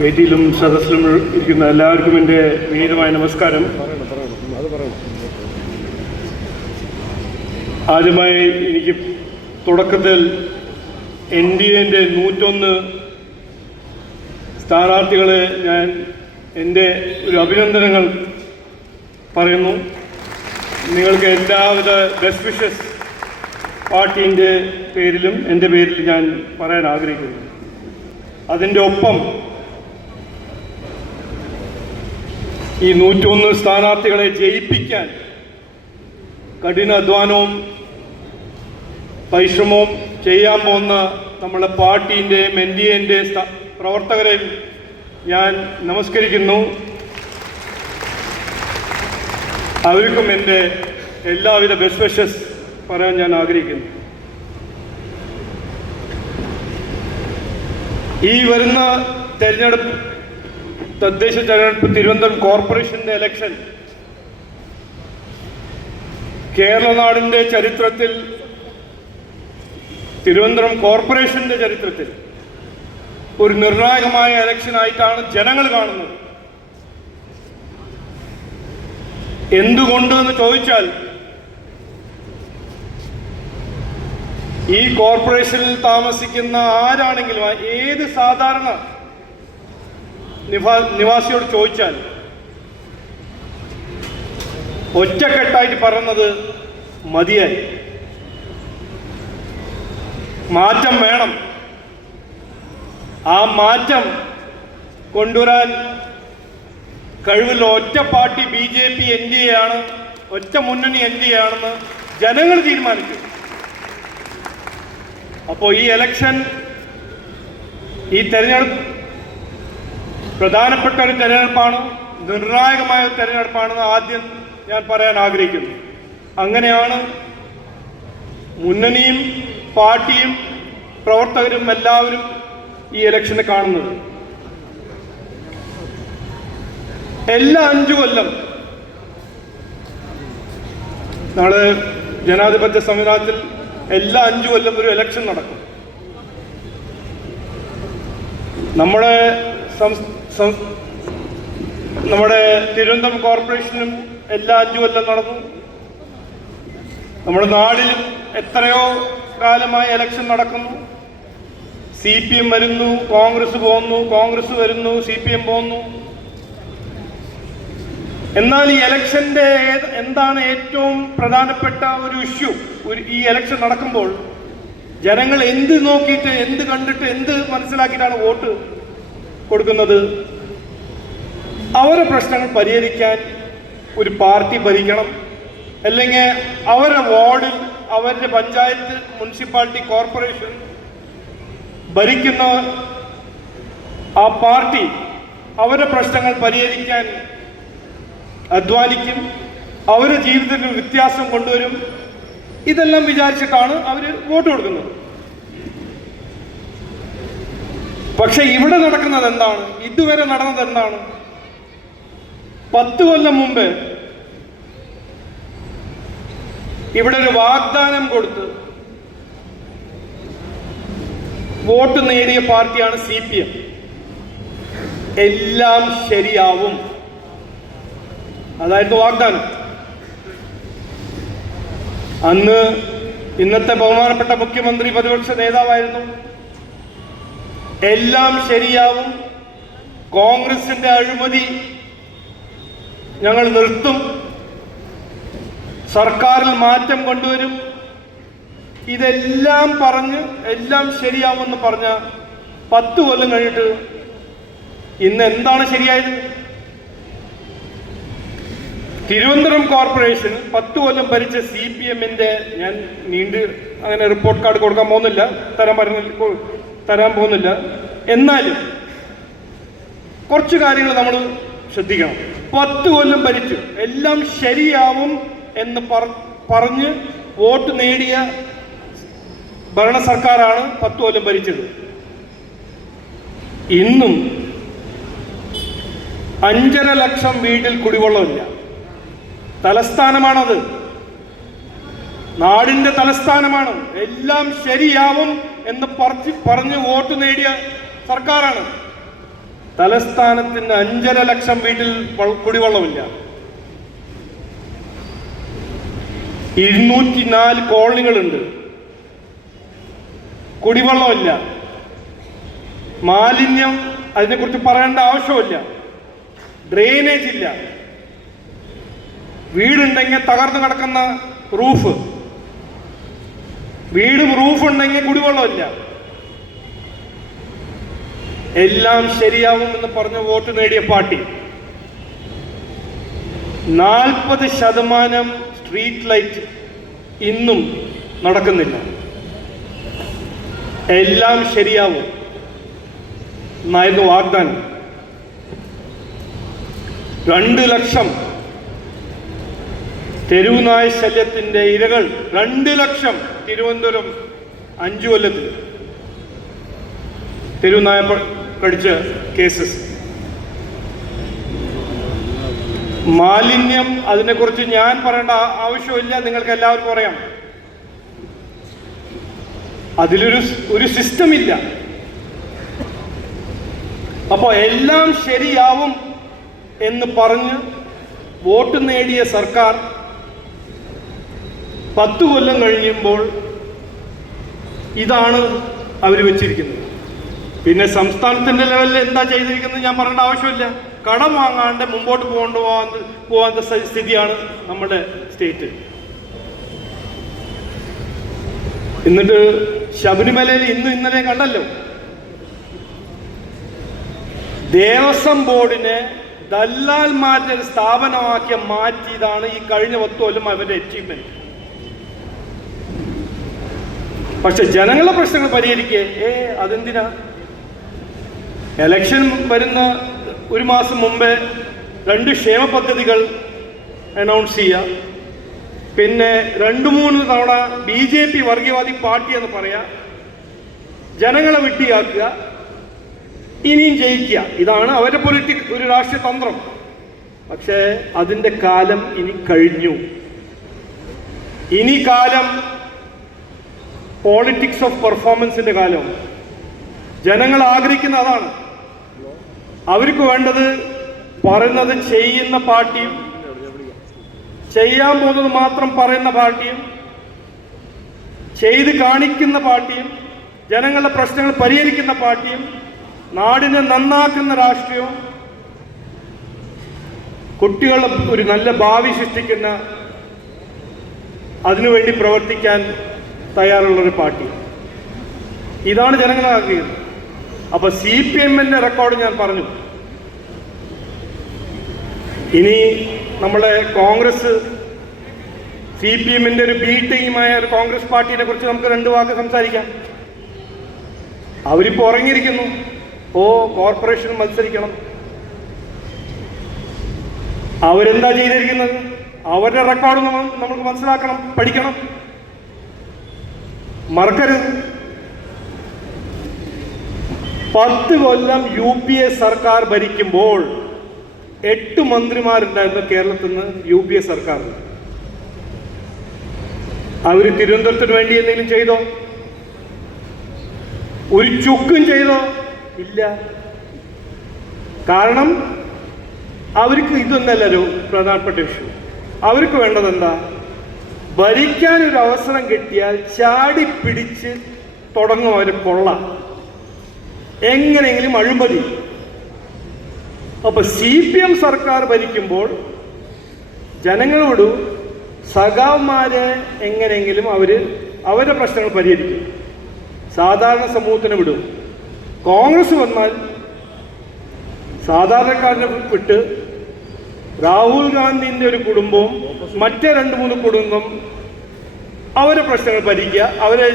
വേദിയിലും സദസ്സിലും ഇരിക്കുന്ന എല്ലാവർക്കും എൻ്റെ വിനീതമായ നമസ്കാരം. ആദ്യമായി എനിക്ക് തുടക്കത്തിൽ NDAൻ്റെ 101 സ്ഥാനാർത്ഥികളെ ഞാൻ എൻ്റെ ഒരു അഭിനന്ദനങ്ങൾ പറയുന്നു. നിങ്ങൾക്ക് എല്ലാവിധ ബെസ്റ്റ് വിഷസ് പാർട്ടീൻ്റെ പേരിലും എൻ്റെ പേരിൽ ഞാൻ പറയാൻ ആഗ്രഹിക്കുന്നു. അതിൻ്റെ ഒപ്പം ഈ 101 സ്ഥാനാർത്ഥികളെ ജയിപ്പിക്കാൻ കഠിന അധ്വാനവും പരിശ്രമവും ചെയ്യാൻ പോകുന്ന നമ്മുടെ പാർട്ടീൻ്റെയും NDAൻ്റെ പ്രവർത്തകരെ ഞാൻ നമസ്കരിക്കുന്നു. അവർക്കും എൻ്റെ എല്ലാവിധ ബെസ്റ്റ് വിഷസ് പറയാൻ ഞാൻ ആഗ്രഹിക്കുന്നു. ഈ വരുന്ന തെരഞ്ഞെടുപ്പ്, തദ്ദേശ തെരഞ്ഞെടുപ്പ്, തിരുവനന്തപുരം കോർപ്പറേഷൻ്റെ ഇലക്ഷൻ കേരളനാടിൻ്റെ ചരിത്രത്തിൽ, തിരുവനന്തപുരം കോർപ്പറേഷൻ്റെ ചരിത്രത്തിൽ ഒരു നിർണായകമായ ഇലക്ഷനായിട്ടാണ് ജനങ്ങൾ കാണുന്നത്. എന്തുകൊണ്ടെന്ന് ചോദിച്ചാൽ, ഈ കോർപ്പറേഷനിൽ താമസിക്കുന്ന ആരാണെങ്കിലും, ഏത് സാധാരണ നിവാസിയോട് ചോദിച്ചാൽ ഒറ്റക്കെട്ടായിട്ട് പറയുന്നത് മതിയായി, മാറ്റം വേണം. ആ മാറ്റം കൊണ്ടുവരാൻ കഴിവുള്ള ഒറ്റ പാർട്ടി BJP NDA ആണ്, ഒറ്റ മുന്നണി NDA ആണെന്ന് ജനങ്ങൾ തീരുമാനിച്ചു. അപ്പോൾ ഈ ഇലക്ഷൻ, ഈ തെരഞ്ഞെടുപ്പ് പ്രധാനപ്പെട്ട ഒരു തെരഞ്ഞെടുപ്പാണ്, നിർണായകമായ ഒരു തെരഞ്ഞെടുപ്പാണെന്ന് ആദ്യം ഞാൻ പറയാൻ ആഗ്രഹിക്കുന്നു. അങ്ങനെയാണ് മുന്നണിയും പാർട്ടിയും പ്രവർത്തകരും എല്ലാവരും ഈ ഇലക്ഷനെ കാണുന്നത്. എല്ലാ 5 കൊല്ലം നമ്മുടെ ജനാധിപത്യ സംവിധാനത്തിൽ എല്ലാ 5 കൊല്ലം ഒരു ഇലക്ഷൻ നടക്കും. നമ്മുടെ തിരുവനന്തപുരം കോർപ്പറേഷനും എല്ലാ 5 കൊല്ലം നടന്നു. നമ്മുടെ നാടിലും എത്രയോ കാലമായി ഇലക്ഷൻ നടക്കുന്നു. CPM വരുന്നു, കോൺഗ്രസ് പോകുന്നു, കോൺഗ്രസ് വരുന്നു, CPM പോകുന്നു. എന്നാൽ ഈ ഇലക്ഷൻ്റെ എന്താണ് ഏറ്റവും പ്രധാനപ്പെട്ട ഒരു ഇഷ്യൂ? ഈ ഇലക്ഷൻ നടക്കുമ്പോൾ ജനങ്ങൾ എന്ത് നോക്കിയിട്ട്, എന്ത് കണ്ടിട്ട്, എന്ത് മനസ്സിലാക്കിയിട്ടാണ് വോട്ട് കൊടുക്കുന്നത്? അവരുടെ പ്രശ്നങ്ങൾ പരിഹരിക്കാൻ ഒരു പാർട്ടി ഭരിക്കണം, അല്ലെങ്കിൽ അവരുടെ വാർഡിൽ, അവരുടെ പഞ്ചായത്ത്, മുനിസിപ്പാലിറ്റി, കോർപ്പറേഷൻ ഭരിക്കുന്ന ആ പാർട്ടി അവരുടെ പ്രശ്നങ്ങൾ പരിഹരിക്കാൻ അധ്വാനിക്കും, അവരുടെ ജീവിതത്തിൽ വ്യത്യാസം കൊണ്ടുവരും. ഇതെല്ലാം വിചാരിച്ചിട്ടാണ് അവർ വോട്ട് കൊടുക്കുന്നത്. പക്ഷെ ഇവിടെ നടക്കുന്നത് എന്താണ്? ഇതുവരെ നടന്നത് എന്താണ്? 10 കൊല്ലം മുമ്പ് ഇവിടെ ഒരു വാഗ്ദാനം കൊടുത്ത് വോട്ട് നേടിയ പാർട്ടിയാണ് CPM. എല്ലാം ശരിയാവും, അതായിരുന്നു വാഗ്ദാനം. അന്ന് ഇന്നത്തെ ബഹുമാനപ്പെട്ട മുഖ്യമന്ത്രി പ്രതിപക്ഷ നേതാവായിരുന്നു. എല്ലാം ശരിയാവും, കോൺഗ്രസിന്റെ അഴിമതി ഞങ്ങൾ നിർത്തും, സർക്കാരിൽ മാറ്റം കൊണ്ടുവരും, ഇതെല്ലാം പറഞ്ഞ് എല്ലാം ശരിയാവുമെന്ന് പറഞ്ഞ 10 കൊല്ലം കഴിഞ്ഞിട്ട് ഇന്ന് എന്താണ് ശരിയായത്? തിരുവനന്തപുരം കോർപ്പറേഷൻ 10 കൊല്ലം ഭരിച്ച CPMന്റെ, ഞാൻ അങ്ങനെ റിപ്പോർട്ട് കാർഡ് കൊടുക്കാൻ പോകുന്നില്ല, തരാൻ പോകുന്നില്ല. എന്നാലും കുറച്ച് കാര്യങ്ങൾ നമ്മൾ ശ്രദ്ധിക്കണം. 10 കൊല്ലം ഭരിച്ചു, എല്ലാം ശരിയാവും എന്ന് പറഞ്ഞ് വോട്ട് നേടിയ ഭരണ സർക്കാരാണ് 10 കൊല്ലം ഭരിച്ചത്. ഇന്നും 5.5 ലക്ഷം വീട്ടിൽ കുടിവെള്ളമില്ല. തലസ്ഥാനമാണത്, നാടിന്റെ തലസ്ഥാനമാണ്. എല്ലാം ശരിയാവും എന്ന് പറഞ്ഞ് വോട്ട് നേടിയ സർക്കാരാണ്. തലസ്ഥാനത്തിന് 5.5 ലക്ഷം വീട്ടിൽ കുടിവെള്ളമില്ല. 204 കോളനികളുണ്ട്, കുടിവെള്ളമില്ല. മാലിന്യം അതിനെക്കുറിച്ച് പറയേണ്ട ആവശ്യമില്ല. ഡ്രെയിനേജ് ഇല്ല. വീടുണ്ടെങ്കിൽ തകർന്നു കിടക്കുന്ന റൂഫ്, വീടും റൂഫുണ്ടെങ്കിൽ കുടിവെള്ളമില്ല. എല്ലാം ശരിയാവും എന്ന് പറഞ്ഞ് വോട്ട് നേടിയ പാർട്ടി 40% സ്ട്രീറ്റ് ലൈറ്റ് ഇന്നും നടക്കുന്നില്ല. എല്ലാം ശരിയാവും എന്നായിരുന്നു വാഗ്ദാനം. 2 ലക്ഷം തെരുവുനായ ശല്യത്തിന്റെ ഇരകൾ, 2 ലക്ഷം തിരുവനന്തപുരം 5 കൊല്ലത്തിൽ തെരുവുനായ കടിച്ച കേസസ്. മാലിന്യം, അതിനെക്കുറിച്ച് ഞാൻ പറയേണ്ട ആവശ്യമില്ല, നിങ്ങൾക്ക് എല്ലാവർക്കും അറിയാം. അതിലൊരു സിസ്റ്റം ഇല്ല. അപ്പോൾ എല്ലാം ശരിയാവും എന്ന് പറഞ്ഞ് വോട്ട് നേടിയ സർക്കാർ 10 കൊല്ലം കഴിയുമ്പോൾ ഇതാണ് അവർ വെച്ചിരിക്കുന്നത്. പിന്നെ സംസ്ഥാനത്തിൻ്റെ ലെവലിൽ എന്താ ചെയ്തിരിക്കുന്നത് ഞാൻ പറയേണ്ട ആവശ്യമില്ല. കടം വാങ്ങാണ്ട് മുമ്പോട്ട് പോകാത്ത സ്ഥിതിയാണ് നമ്മുടെ സ്റ്റേറ്റ്. എന്നിട്ട് ശബരിമലയിൽ ഇന്നലെ കണ്ടല്ലോ, ദേവസ്വം ബോർഡിനെ ദല്ലാൽമാരുടെ ഒരു സ്ഥാപനമാക്കി മാറ്റിയതാണ് ഈ കഴിഞ്ഞ 10 കൊല്ലം അവരുടെ അച്ചീവ്മെന്റ്. പക്ഷെ ജനങ്ങളുടെ പ്രശ്നങ്ങൾ പരിഹരിക്കേ അതെന്തിനാ? എലക്ഷൻ വരുന്ന 1 മാസം മുമ്പേ 2 ക്ഷേമ പദ്ധതികൾ അനൗൺസ് ചെയ്യുക, പിന്നെ 2-3 തവണ BJP വർഗീയവാദി പാർട്ടി എന്ന് പറയാ, ജനങ്ങളെ വിട്ടിയാക്കുക, ഇനിയും ജയിക്കുക. ഇതാണ് അവരുടെ ഒരു രാഷ്ട്രീയ തന്ത്രം. പക്ഷേ അതിൻ്റെ കാലം ഇനി കഴിഞ്ഞു. ഇനി കാലം പോളിറ്റിക്സ് ഓഫ് പെർഫോമൻസിന്റെ കാലം. ജനങ്ങൾ ആഗ്രഹിക്കുന്ന അതാണ്. അവർക്ക് വേണ്ടത് പറയുന്നത് ചെയ്യുന്ന പാർട്ടിയും, ചെയ്യാൻ പോകുന്നത് മാത്രം പറയുന്ന പാർട്ടിയും, ചെയ്ത് കാണിക്കുന്ന പാർട്ടിയും, ജനങ്ങളുടെ പ്രശ്നങ്ങൾ പരിഹരിക്കുന്ന പാർട്ടിയും, നാടിനെ നന്നാക്കുന്ന രാഷ്ട്രീയവും, കുട്ടികളുടെ ഒരു നല്ല ഭാവി സൃഷ്ടിക്കുന്ന, അതിനുവേണ്ടി പ്രവർത്തിക്കാൻ തയ്യാറുള്ളൊരു പാർട്ടി. ഇതാണ് ജനങ്ങൾ ആഗ്രഹിക്കുന്നത്. അപ്പൊ CPM-ന്റെ റെക്കോർഡ് ഞാൻ പറഞ്ഞു. ഇനി നമ്മുടെ കോൺഗ്രസ്, CPM-ന്റെ ഒരു ബി ടീമായ ഒരു കോൺഗ്രസ് പാർട്ടിയെ കുറിച്ച് നമുക്ക് 2 വാക്ക് സംസാരിക്കാം. അവരിപ്പോ ഉറങ്ങിയിരിക്കുന്നു. കോർപ്പറേഷൻ മത്സരിക്കണം. അവരെന്താ ചെയ്തിരിക്കുന്നത്? അവരുടെ റെക്കോർഡ് നമുക്ക് മനസ്സിലാക്കണം, പഠിക്കണം, മറക്കരുത്. 10 കൊല്ലം UPA സർക്കാർ ഭരിക്കുമ്പോൾ 8 മന്ത്രിമാരുണ്ടായിരുന്നു കേരളത്തിൽ നിന്ന് UPA സർക്കാർ. അവർ തിരുവനന്തപുരത്തിന് വേണ്ടി എന്തെങ്കിലും ചെയ്തോ? ഒരു ചുക്കും ചെയ്തോ? ഇല്ല. കാരണം അവർക്ക് ഇതൊന്നല്ല ഒരു പ്രധാനപ്പെട്ട വിഷയം. അവർക്ക് വേണ്ടത് എന്താ? ഭരിക്കാൻ ഒരു അവസരം കിട്ടിയാൽ ചാടി പിടിച്ച് തുടങ്ങും അവർ കൊള്ള, എങ്ങനെയെങ്കിലും അഴിമതി. അപ്പൊ CPM സർക്കാർ ഭരിക്കുമ്പോൾ ജനങ്ങളോട് സഖാവന്മാരെ എങ്ങനെയെങ്കിലും അവരുടെ പ്രശ്നങ്ങൾ പരിഹരിക്കും, സാധാരണ സമൂഹത്തിന് വിടും. കോൺഗ്രസ് വന്നാൽ സാധാരണക്കാരനെ വിട്ട് രാഹുൽ ഗാന്ധിന്റെ ഒരു കുടുംബവും മറ്റേ 2-3 കുടുംബം അവരെ പ്രശ്നങ്ങൾ പരിഹരിക്കുക, അവരെ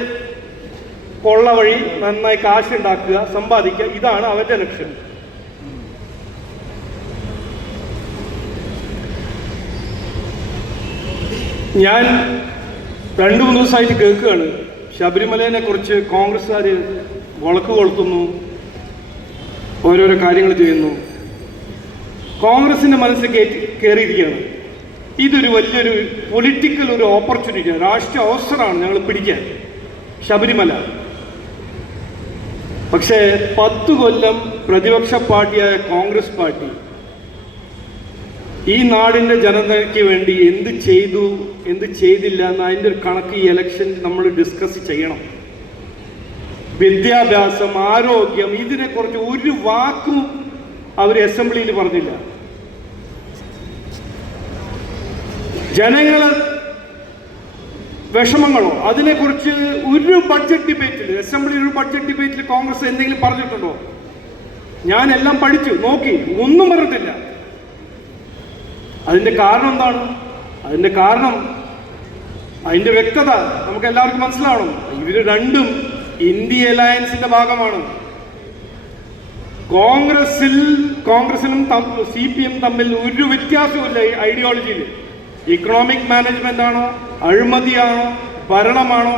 കൊള്ള വഴി നന്നായി കാശുണ്ടാക്കുക, സമ്പാദിക്കുക. ഇതാണ് അവരുടെ ലക്ഷ്യം. ഞാൻ 2-3 ദിവസമായിട്ട് കേൾക്കുകയാണ്, ശബരിമലയെ കുറിച്ച് കോൺഗ്രസ്സുകാർ വിളക്ക് കൊളുത്തുന്നു, ഓരോരോ കാര്യങ്ങൾ ചെയ്യുന്നു. കോൺഗ്രസിന്റെ മനസ്സിൽ കയറിയിരിക്കുകയാണ്. ഇതൊരു വലിയൊരു പൊളിറ്റിക്കൽ ഒരു ഓപ്പർച്യൂണിറ്റിയാണ്, രാഷ്ട്രീയ അവസരമാണ് ഞങ്ങൾ പിടിക്കാൻ ശബരിമല. പക്ഷേ 10 കൊല്ലം പ്രതിപക്ഷ പാർട്ടിയായ കോൺഗ്രസ് പാർട്ടി ഈ നാടിൻ്റെ ജനതയ്ക്ക് വേണ്ടി എന്ത് ചെയ്തു, എന്ത് ചെയ്തില്ല എന്ന് അതിൻ്റെ ഒരു കണക്ക് ഈ ഇലക്ഷൻ നമ്മൾ ഡിസ്കസ് ചെയ്യണം. വിദ്യാഭ്യാസം, ആരോഗ്യം, ഇതിനെക്കുറിച്ച് ഒരു വാക്കും അവർ അസംബ്ലിയിൽ പറഞ്ഞില്ല. ജനങ്ങൾ വിഷമങ്ങളോ അതിനെക്കുറിച്ച് ഒരു ബഡ്ജറ്റ് ഡിബേറ്റിൽ, അസംബ്ലിയിൽ ഒരു ബഡ്ജറ്റ് ഡിബേറ്റിൽ കോൺഗ്രസ് എന്തെങ്കിലും പറഞ്ഞിട്ടുണ്ടോ? ഞാൻ എല്ലാം പഠിച്ചു നോക്കി, ഒന്നും പറഞ്ഞിട്ടില്ല. അതിൻ്റെ കാരണം എന്താണ്? അതിൻ്റെ വ്യക്തത നമുക്ക് എല്ലാവർക്കും മനസ്സിലാവണം. ഇവർ രണ്ടും ഇന്ത്യ അലയൻസിന്റെ ഭാഗമാണ്. കോൺഗ്രസിനും CPM തമ്മിൽ ഒരു വ്യത്യാസവുമില്ല ഐഡിയോളജിയിൽ. ഇക്കണോമിക് മാനേജ്മെന്റ് ആണോ, അഴിമതിയാണോ, ഭരണമാണോ,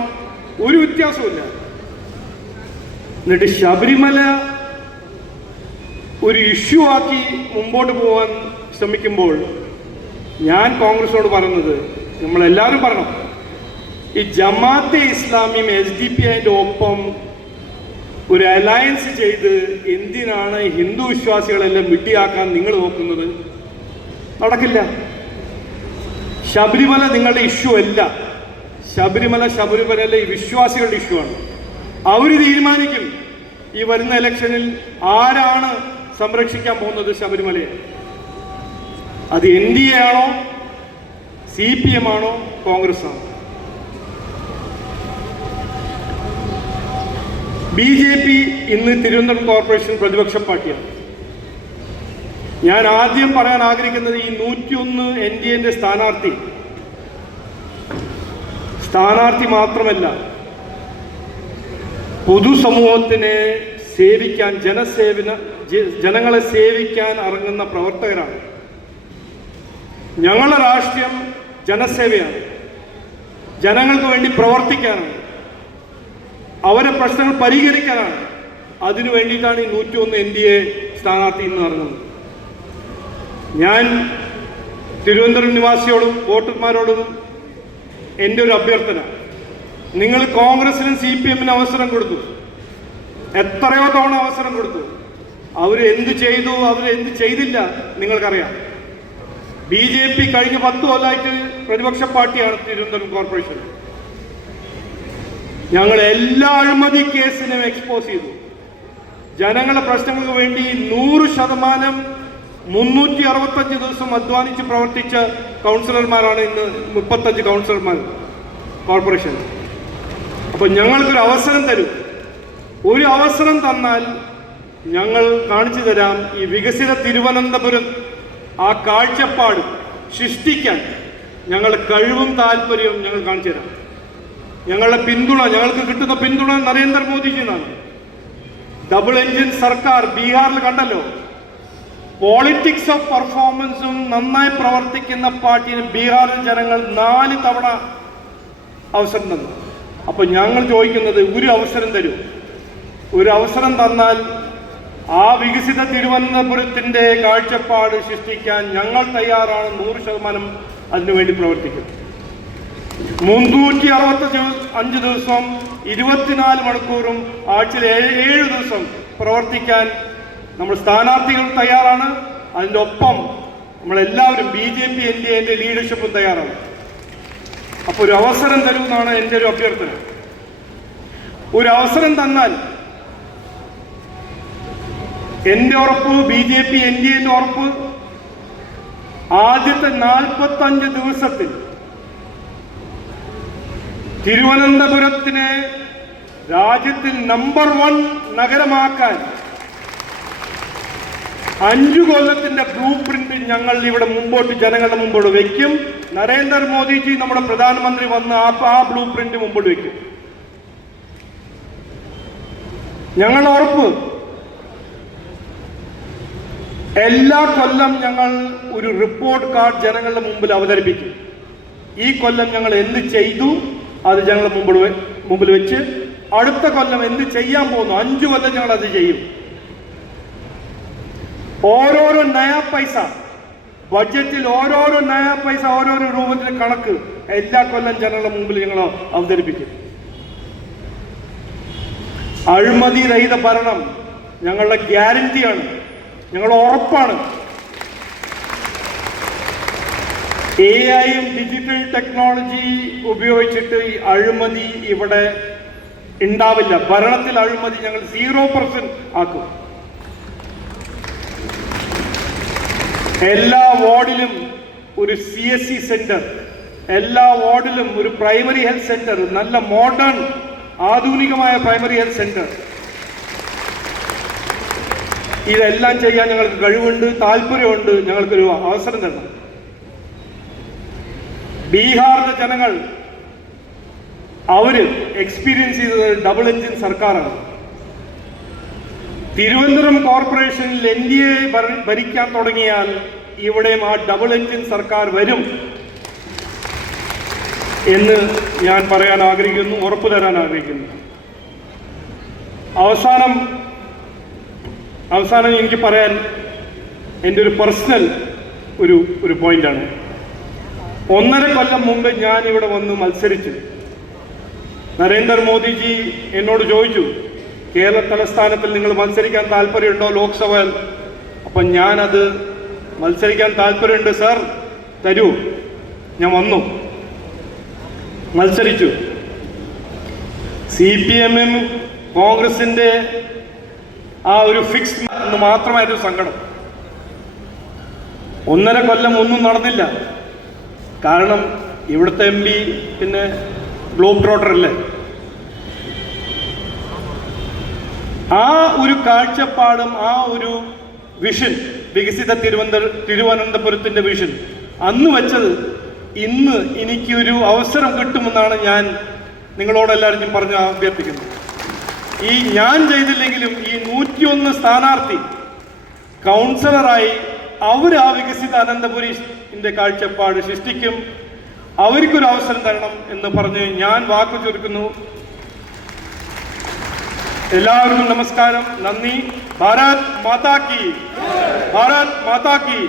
ഒരു വ്യത്യാസവുമില്ല. എന്നിട്ട് ശബരിമല ഒരു ഇഷ്യൂ ആക്കി മുമ്പോട്ട് പോകാൻ ശ്രമിക്കുമ്പോൾ ഞാൻ കോൺഗ്രസിനോട് പറയുന്നത്, നമ്മളെല്ലാവരും പറയണം, ഈ ജമാഅത്തെ ഇസ്ലാമിയും SDP അതിൻ്റെ ഒപ്പം ഒരു അലയൻസ് ചെയ്ത് എന്തിനാണ് ഹിന്ദു വിശ്വാസികളെല്ലാം വിഡ്ഢിയാക്കാൻ നിങ്ങൾ നോക്കുന്നത്? നടക്കില്ല. ശബരിമല നിങ്ങളുടെ ഇഷ്യൂ അല്ല. ശബരിമല ഈ വിശ്വാസികളുടെ ഇഷ്യൂ ആണ്. അവർ തീരുമാനിക്കും ഈ വരുന്ന ഇലക്ഷനിൽ ആരാണ് സംരക്ഷിക്കാൻ പോകുന്നത് ശബരിമലയെ. അത് NDA ആണോ, CPM ആണോ, കോൺഗ്രസ് ആണോ? BJP ഇന്ന് തിരുവനന്തപുരം കോർപ്പറേഷൻ പ്രതിപക്ഷ പാർട്ടിയാണ്. ഞാൻ ആദ്യം പറയാൻ ആഗ്രഹിക്കുന്നത്, ഈ 101 NDA സ്ഥാനാർത്ഥി മാത്രമല്ല, പൊതുസമൂഹത്തിനെ സേവിക്കാൻ, ജനങ്ങളെ സേവിക്കാൻ ഇറങ്ങുന്ന പ്രവർത്തകരാണ്. ഞങ്ങളുടെ രാഷ്ട്രീയം ജനസേവയാണ്, ജനങ്ങൾക്ക് വേണ്ടി പ്രവർത്തിക്കാനാണ്, അവരെ പ്രശ്നങ്ങൾ പരിഹരിക്കാനാണ്. അതിനു വേണ്ടിയിട്ടാണ് ഈ 101 NDA സ്ഥാനാർത്ഥി ഇന്ന് ഇറങ്ങുന്നത്. ഞാൻ തിരുവനന്തപുരം നിവാസിയോടും വോട്ടർമാരോടും എൻ്റെ ഒരു അഭ്യർത്ഥന, നിങ്ങൾ കോൺഗ്രസിനും CPM അവസരം കൊടുത്തു, എത്രയോ തവണ അവസരം കൊടുത്തു. അവർ എന്ത് ചെയ്തു, അവരെന്ത് ചെയ്തില്ല നിങ്ങൾക്കറിയാം. BJP കഴിഞ്ഞ 10 കൊല്ലമായിട്ട് പ്രതിപക്ഷ പാർട്ടിയാണ് തിരുവനന്തപുരം കോർപ്പറേഷൻ. ഞങ്ങൾ എല്ലാ അഴിമതി കേസിനും എക്സ്പോസ് ചെയ്തു. ജനങ്ങളുടെ പ്രശ്നങ്ങൾക്ക് വേണ്ടി 100% 365 ദിവസം അധ്വാനിച്ച് പ്രവർത്തിച്ച കൗൺസിലർമാരാണ് ഇന്ന് 35 കൗൺസിലർമാർ കോർപ്പറേഷൻ. അപ്പോൾ ഞങ്ങൾക്കൊരു അവസരം തരൂ. ഒരു അവസരം തന്നാൽ ഞങ്ങൾ കാണിച്ചു തരാം ഈ വികസിത തിരുവനന്തപുരം, ആ കാഴ്ചപ്പാട് സൃഷ്ടിക്കാൻ ഞങ്ങളുടെ കഴിവും താല്പര്യവും ഞങ്ങൾ കാണിച്ചു തരാം. ഞങ്ങളുടെ പിന്തുണ, ഞങ്ങൾക്ക് കിട്ടുന്ന പിന്തുണ നരേന്ദ്രമോദിജിന്നാണ്. ഡബിൾ എഞ്ചിൻ സർക്കാർ ബീഹാറിൽ കണ്ടല്ലോ. പോളിറ്റിക്സ് ഓഫ് പെർഫോമൻസും നന്നായി പ്രവർത്തിക്കുന്ന പാർട്ടിന് ബീഹാറിൽ ജനങ്ങൾ 4 തവണ അവസരം തന്നു. അപ്പോൾ ഞങ്ങൾ ചോദിക്കുന്നത്, ഒരു അവസരം തരൂ. ഒരു അവസരം തന്നാൽ ആ വികസിത തിരുവനന്തപുരത്തിൻ്റെ കാഴ്ചപ്പാട് സൃഷ്ടിക്കാൻ ഞങ്ങൾ തയ്യാറാണ്. 100% അതിനുവേണ്ടി പ്രവർത്തിക്കും. 365 ദിവസം 24 മണിക്കൂറും ആഴ്ചയിൽ 7 ദിവസം പ്രവർത്തിക്കാൻ നമ്മൾ സ്ഥാനാർത്ഥികൾ തയ്യാറാണ്. അതിൻ്റെ ഒപ്പം നമ്മളെല്ലാവരും BJP NDA ലീഡർഷിപ്പും തയ്യാറാണ്. അപ്പോൾ ഒരു അവസരം തരുമെന്നാണ് എൻ്റെ ഒരു അഭ്യർത്ഥന. ഒരു അവസരം തന്നാൽ എൻ്റെ ഉറപ്പ്, BJP NDA ഉറപ്പ്, ആദ്യത്തെ 45 ദിവസത്തിൽ തിരുവനന്തപുരത്തിനെ രാജ്യത്തിൽ നമ്പർ 1 നഗരമാക്കാൻ 5 കൊല്ലത്തിന്റെ ബ്ലൂ പ്രിന്റ് ഞങ്ങൾ ഇവിടെ മുമ്പോട്ട് ജനങ്ങളുടെ മുമ്പോട്ട് വയ്ക്കും. നരേന്ദ്രമോദിജി നമ്മുടെ പ്രധാനമന്ത്രി വന്ന് ആ ബ്ലൂ പ്രിന്റ് മുമ്പോട്ട് വയ്ക്കും. ഞങ്ങൾ ഉറപ്പ്. എല്ലാ കൊല്ലം ഞങ്ങൾ ഒരു റിപ്പോർട്ട് കാർഡ് ജനങ്ങളുടെ മുമ്പിൽ അവതരിപ്പിക്കും. ഈ കൊല്ലം ഞങ്ങൾ എന്ത് ചെയ്തു അത് ഞങ്ങളുടെ മുമ്പിൽ വെച്ച് അടുത്ത കൊല്ലം എന്ത് ചെയ്യാൻ പോകുന്നു, 5 കൊല്ലം ഞങ്ങൾ അത് ചെയ്യും. ഓരോരോ നയാ പൈസ ബഡ്ജറ്റിൽ, ഓരോരോ നയാ പൈസ, ഓരോരോ രൂപത്തിലെ കണക്ക് എല്ലാ കൊല്ലം ജനങ്ങളുടെ മുമ്പിൽ ഞങ്ങൾ അവതരിപ്പിക്കും. അഴിമതി രഹിത ഭരണം, ഞങ്ങളുടെ ഗ്യാരണ്ടിയാണ്, ഞങ്ങളുടെ ഉറപ്പാണ്. AI-യും ഡിജിറ്റൽ ടെക്നോളജി ഉപയോഗിച്ചിട്ട് ഈ അഴിമതി ഇവിടെ ഉണ്ടാവില്ല. ഭരണത്തിൽ അഴിമതി ഞങ്ങൾ 0% ആക്കും. എല്ലാ വാർഡിലും ഒരു CSC സെന്റർ, എല്ലാ വാർഡിലും ഒരു പ്രൈമറി ഹെൽത്ത് സെന്റർ, നല്ല മോഡേൺ ആധുനികമായ പ്രൈമറി ഹെൽത്ത് സെന്റർ. ഇതെല്ലാം ചെയ്യാൻ ഞങ്ങൾക്ക് കഴിവുണ്ട്, താല്പര്യമുണ്ട്. ഞങ്ങൾക്കൊരു അവസരം തരണം. ബീഹാറിലെ ജനങ്ങൾ അവര് എക്സ്പീരിയൻസ് ചെയ്തത് ഡബിൾ എഞ്ചിൻ സർക്കാരാണ്. തിരുവനന്തപുരം കോർപ്പറേഷനിൽ NDA ഭരിക്കാൻ തുടങ്ങിയാൽ ഇവിടെയും ആ ഡബിൾ എഞ്ചിൻ സർക്കാർ വരും എന്ന് ഞാൻ പറയാൻ ആഗ്രഹിക്കുന്നു, ഉറപ്പു തരാൻ ആഗ്രഹിക്കുന്നു. അവസാനം എനിക്ക് പറയാൻ എൻ്റെ ഒരു പേഴ്സണൽ ഒരു പോയിന്റാണ്. 1.5 കൊല്ലം മുമ്പ് ഞാൻ ഇവിടെ വന്ന് മത്സരിച്ചു. നരേന്ദ്രമോദിജി എന്നോട് ചോദിച്ചു, കേരള തലസ്ഥാനത്തിൽ നിങ്ങൾ മത്സരിക്കാൻ താല്പര്യമുണ്ടോ ലോക്സഭയിൽ? അപ്പം ഞാനത് മത്സരിക്കാൻ താല്പര്യമുണ്ട് സാർ, തരൂ. ഞാൻ വന്നു, മത്സരിച്ചു. CPM-ഉം കോൺഗ്രസിൻ്റെ ആ ഒരു ഫിക്സ് എന്ന് മാത്രമായിരുന്നു സങ്കടം. 1.5 കൊല്ലം ഒന്നും നടന്നില്ല. കാരണം ഇവിടുത്തെ MP പിന്നെ ഗ്ലോബ് ട്രോട്ടർ അല്ലേ. ആ ഒരു കാഴ്ചപ്പാടും ആ ഒരു വിഷൻ, വികസിത തിരുവനന്തപുരത്തിൻ്റെ വിഷൻ അന്ന് വെച്ചത് ഇന്ന് എനിക്കൊരു അവസരം കിട്ടുമെന്നാണ് ഞാൻ നിങ്ങളോടെല്ലാവരും പറഞ്ഞ് അഭ്യർത്ഥിക്കുന്നത്. ഈ ഞാൻ ചെയ്തില്ലെങ്കിലും ഈ 101 സ്ഥാനാർത്ഥി കൗൺസിലറായി അവർ ആ വികസിത അനന്തപുരിന്റെ കാഴ്ചപ്പാട് സൃഷ്ടിക്കും. അവർക്കൊരു അവസരം തരണം എന്ന് പറഞ്ഞ് ഞാൻ വാക്കു ചുരുക്കുന്നു. എല്ലാവർക്കും നമസ്കാരം, നന്ദി. ഭാരത് മാതാ കി, ഭാരത് മാതാ കി.